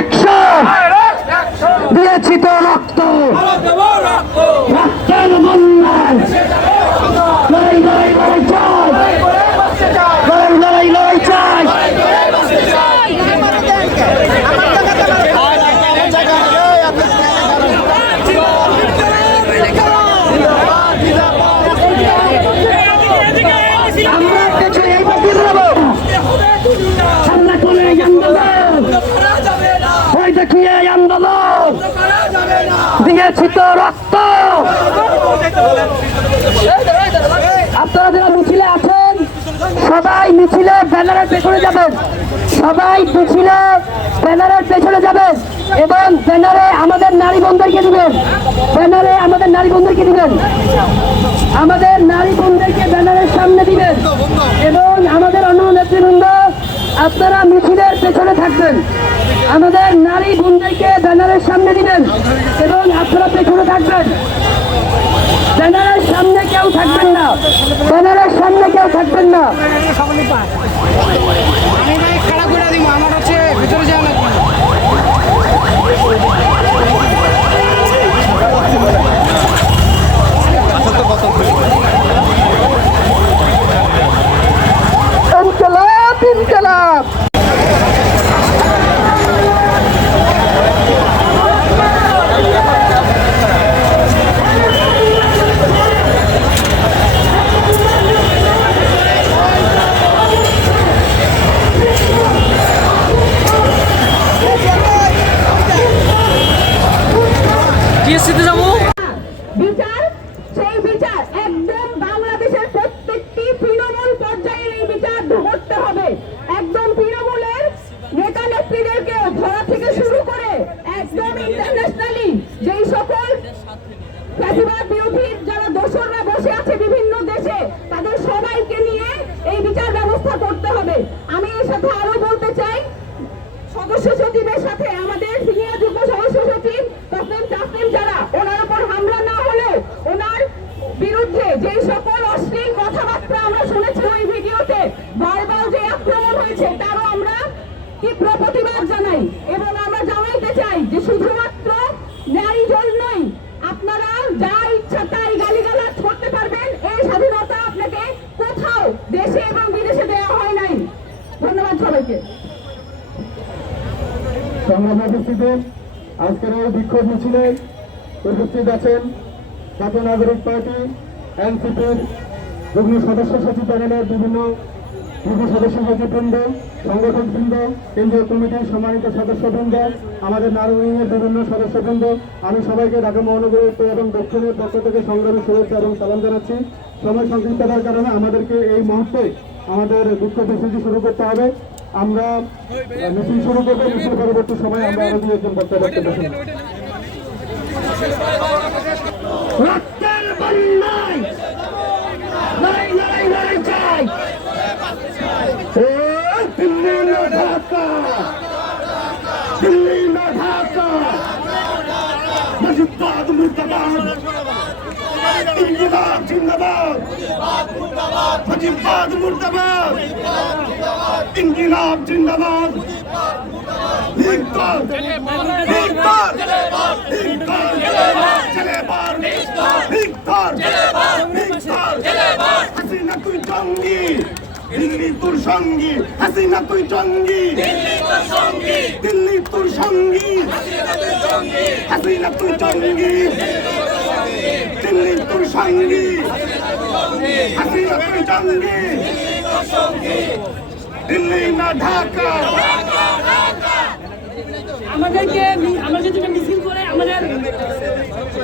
Action দিয়েছি তো রক্ত রক্তের বন্যায় লড়াই লড়াই লড়াই চাই লড়াই লড়াই লড়াই চাই আমরা কিছু এই পথে যাবো সামনে করে আন্দোলন ওই দেখিয়ে আন্দোলন দিয়েছি তো রক্ত। আপনারা যারা মিছিলে আছেন সবাই মিছিলে ব্যানারের পেছনে যাবেন, সবাই মিছিলে ব্যানারের পেছনে যাবেন এবং ব্যানারে আমাদের নারী বন্ধুদেরকে দিবেন, ব্যানারে আমাদের নারী বন্ধুদেরকে দিবেন, আমাদের নারী বন্ধুদেরকে ব্যানারের সামনে দিবেন এবং আমাদের অন্য নেতৃবৃন্দ আপনারা মিছিলের পেছনে থাকবেন, আমাদের নারী বন্ধুদেরকে ব্যানারের সামনে দিবেন এবং আপনারা পেছনে থাকবেন। ব্যানারের সামনে কেউ থাকবেন না, ব্যানারের সামনে কেউ থাকবেন না। ইনকিলাব ইনকিলাব বিচার সেই বিচার একদম বাংলাদেশের প্রত্যেকটি তৃণমূল পর্যায়ে এই বিচার করতে হবে। একদম তৃণমূলের নেতা নেত্রীদেরকে ধরা থেকে শুরু করে একদম ইন্টারন্যাশনালি যেই সকল ফ্যাসিবাদ বিরোধী যারা দোসররা বসে আছে বিভিন্ন দেশে তাদের সবাইকে নিয়ে এই বিচার ব্যবস্থা করতে হবে। আমি এর সাথে আরো বলতে চাই, সদস্য সচিবের সাথে আমাদের সিনিয়র যুগ্ম সদস্য সচিব তাসনিম যারা ওনার উপর হামলা না হলেও ওনার বিরুদ্ধে যে সকল অশ্লীল কথাবার্তা আমরা শুনেছি ওই ভিডিওতে বারবার যে আক্রমণ হয়েছে তারও আমরা তীব্র প্রতিবাদ জানাই এবং আমরা জানাইতে চাই যে শুধুমাত্র নারী জন্যই আপনারা যা ইচ্ছা তাই গালিগালাজ করতে পারবেন, এই স্বাধীনতা আপনাকে কোথাও দেশে এবং বিদেশে দেওয়া হয় নাই। ধন্যবাদ সবাইকে। সংগ্রামী উপস্থিতি, আজকের এই বিক্ষোভ মিছিলে উপস্থিত আছেন জাতীয় নাগরিক পার্টি এনসিপির যুগ্ম সদস্য সচিব প্যানেলের বিভিন্ন যুগ্ম সদস্য সচিববৃন্দ, সংগঠকবৃন্দ, কেন্দ্রীয় কমিটির সম্মানিত সদস্যবৃন্দ, আমাদের নারী উইংয়ের বিভিন্ন সদস্যবৃন্দ, আমি সবাইকে ঢাকা মহানগর উত্তর এবং দক্ষিণের পক্ষ থেকে সংগ্রামী শুভেচ্ছা এবং সালাম জানাচ্ছি। সময় সংক্ষিপ্ততার কারণে আমাদেরকে এই মুহূর্তে আমাদের বিক্ষোভ মিছিলটি শুরু করতে হবে। আমরা মিছিল শুরু করবো, মিছিল পরবর্তী সময় আমরা আরো দুই একজন বক্তব্য রাখতে পারি। রক্তের বন্যায় লড়াই লড়াই লড়াই চাই দিল্লি না ঢাকা, দিল্লি না ঢাকা, মুজিবাদ মুর্দাবাদ, ইনকিলাব জিন্দাবাদ, মুজিবাদ মুর্দাবাদ, ইনকিলাব জিন্দাবাদ, লিঙ্কন লিঙ্কন লিঙ্কন জেলেবার লিঙ্কন লিঙ্কন হাসিনা তুই জঙ্গি, দিল্লি তোর সঙ্গী, হাসিনা তুই জঙ্গি, দিল্লি তোর সঙ্গী, হাসিনা তুই জঙ্গি, দিল্লি তোর সঙ্গী, হাসিনা তুই জঙ্গি, দিল্লি না ঢাকা। আমাদেরকে আমরা যদি মিছিল করে আমাদের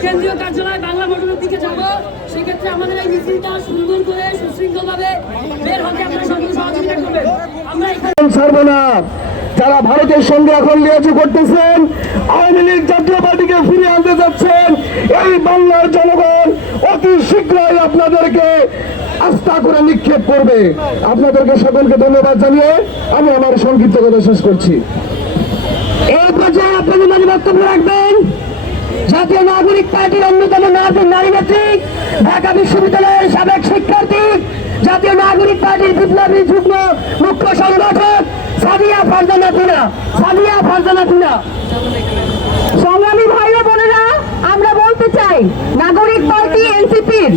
কেন্দ্রীয় কার্যালয় বাংলা মোটরের দিকে যাব, সেক্ষেত্রে আমাদের এই মিছিলটা সুন্দর করে সুশৃঙ্খলভাবে বের হতে আপনারা সকলে সহযোগিতা করবেন। আমরা ছাড়বো না। যারা ভারতের সঙ্গে এখন লিয়াজু করতেছেন, আওয়ামী লীগ জাতীয় পার্টিকে ফিরিয়ে আনতে যাচ্ছেন, এই বাংলার জনগণ অতি শীঘ্রই আপনাদেরকে আস্থা করে নিক্ষেপ করবে। আপনাদেরকে সকলকে ধন্যবাদ জানিয়ে আমি আমার সংক্ষিপ্ত কথা শেষ করছি। এই পর্যায়ে আপনাদের মাঝে বক্তব্য রাখবেন জাতীয় নাগরিক পার্টির অন্যতম নারী নেত্রী, ঢাকা বিশ্ববিদ্যালয়ের সাবেক শিক্ষার্থী, জাতীয় নাগরিক পার্টির বিপ্লবী যুগ্ম মুখ্য সংগঠক সাদিয়া ফারজানা তিনা, সাদিয়া ফারজানা তিনা। সংগ্রামী ভাই ও বোনেরা, আমরা বলতে চাই নাগরিক পার্টি এনসিপির